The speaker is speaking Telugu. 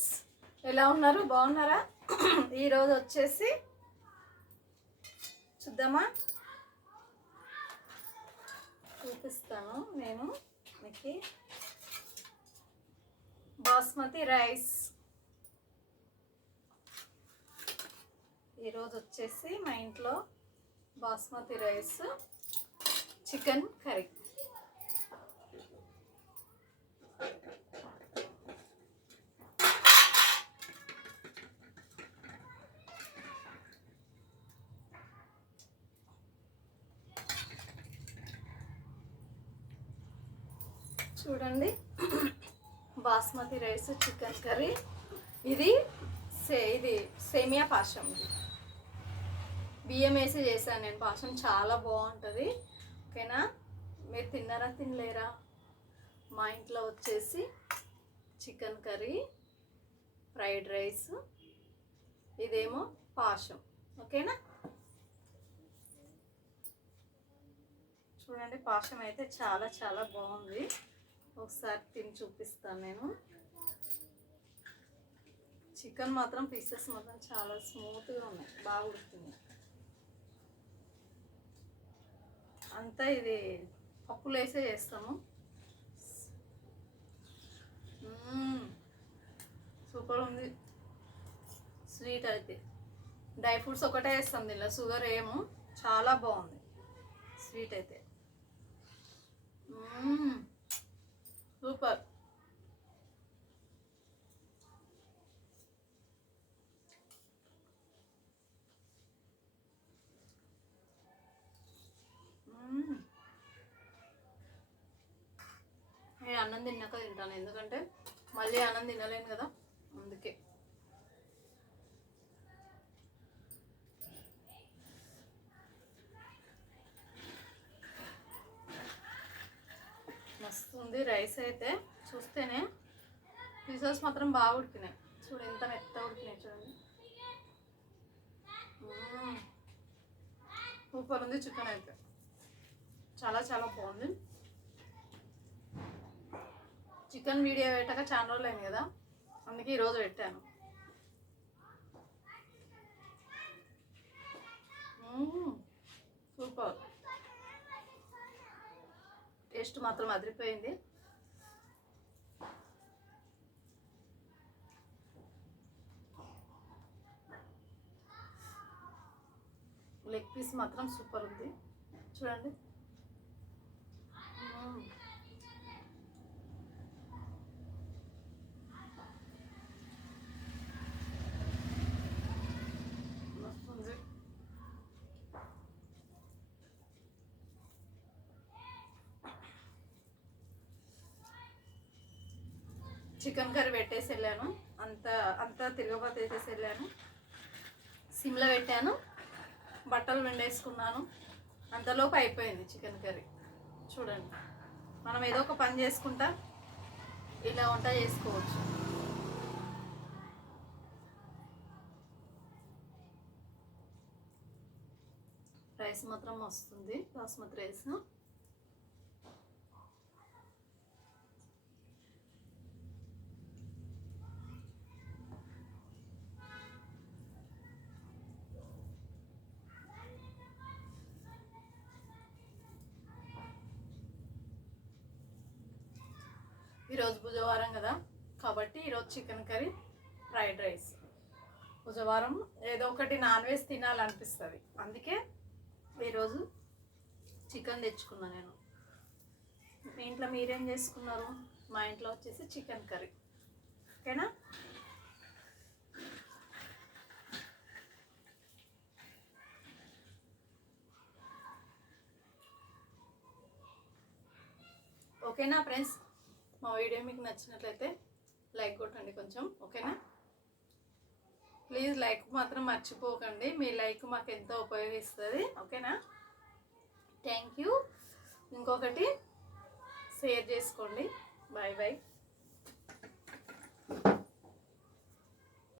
ఫ్రెండ్స్, ఎలా ఉన్నారు? బాగున్నారా? ఈరోజు వచ్చేసి చూద్దామా, చూపిస్తాను నేను మీకు బాస్మతి రైస్. ఈరోజు వచ్చేసి మా ఇంట్లో బాస్మతి రైస్, చికెన్ కర్రీ. చూడండి, బాస్మతి రైస్, చికెన్ కర్రీ. ఇది సేమియా పాశం. బియ్యం వేసి చేశాను నేను పాశం, చాలా బాగుంటుంది. ఓకేనా? మీరు తిన్నారా, తినలేరా? మా ఇంట్లో వచ్చేసి చికెన్ కర్రీ, ఫ్రైడ్ రైస్, ఇదేమో పాశం. ఓకేనా? చూడండి, పాశం అయితే చాలా చాలా బాగుంది. ఒకసారి తిని చూపిస్తాను నేను. చికెన్ మాత్రం పీసెస్ మాత్రం చాలా స్మూత్గా ఉన్నాయి, బాగా ఉడుకుతుంది. అంతా ఇది పప్పులు వేసే చేస్తాము. సూపర్ ఉంది. స్వీట్ అయితే డ్రై ఫ్రూట్స్ ఒకటే వేస్తాం దీనిలో, షుగర్ ఏమో. చాలా బాగుంది స్వీట్ అయితే. సూపర్. నేను అన్నం తిన్నాక తింటాను, ఎందుకంటే మళ్ళీ అన్నం తినలేను కదా, అందుకే. మస్తు ఉంది రైస్ అయితే. చూస్తేనే పీసెస్ మాత్రం బాగా ఉడికినాయి. చూడు ఎంత మెత్తగా ఉడికినాయి, చూడండి. సూపర్ ఉంది చికెన్ అయితే, చాలా చాలా బాగుంది. చికెన్ వీడియో పెట్టాక చాలా రోజులు అయింది కదా, అందుకే ఈరోజు పెట్టాను. సూపర్. టేస్ట్ మాత్రం అదిరిపోయింది. లెగ్ పీస్ మాత్రం సూపర్ ఉంది, చూడండి. చికెన్ కర్రీ పెట్టేసి వెళ్ళాను, అంతా తిరగబాత వేసేసి వెళ్ళాను. సిమ్లో పెట్టాను, బట్టలు వెండేసుకున్నాను. అంతలోపు అయిపోయింది చికెన్ కర్రీ. చూడండి, మనం ఏదో ఒక పని చేసుకుంటా ఇలా వంట చేసుకోవచ్చు. రైస్ మాత్రం వస్తుంది, బాస్మతి రైస్. ఈరోజు బుధవారం కదా, కాబట్టి ఈరోజు చికెన్ కర్రీ, ఫ్రైడ్ రైస్. బుధవారం ఏదో ఒకటి నాన్ వెజ్ తినాలనిపిస్తుంది, అందుకే ఈరోజు చికెన్ తెచ్చుకున్నా నేను. మీ ఇంట్లో మీరేం చేసుకున్నారు? మా ఇంట్లో వచ్చేసి చికెన్ కర్రీ. ఓకేనా? ఓకేనా ఫ్రెండ్స్, మా వీడియో మీకు నచ్చినట్లయితే లైక్ కొట్టండి కొంచెం. ఓకేనా? ప్లీజ్ లైక్ మాత్రం మర్చిపోకండి, మీ లైక్ మాకు ఎంతో ఉపయోగిస్తుంది. ఓకేనా? Thank you. ఇంకొకటి షేర్ చేసుకోండి. Bye bye.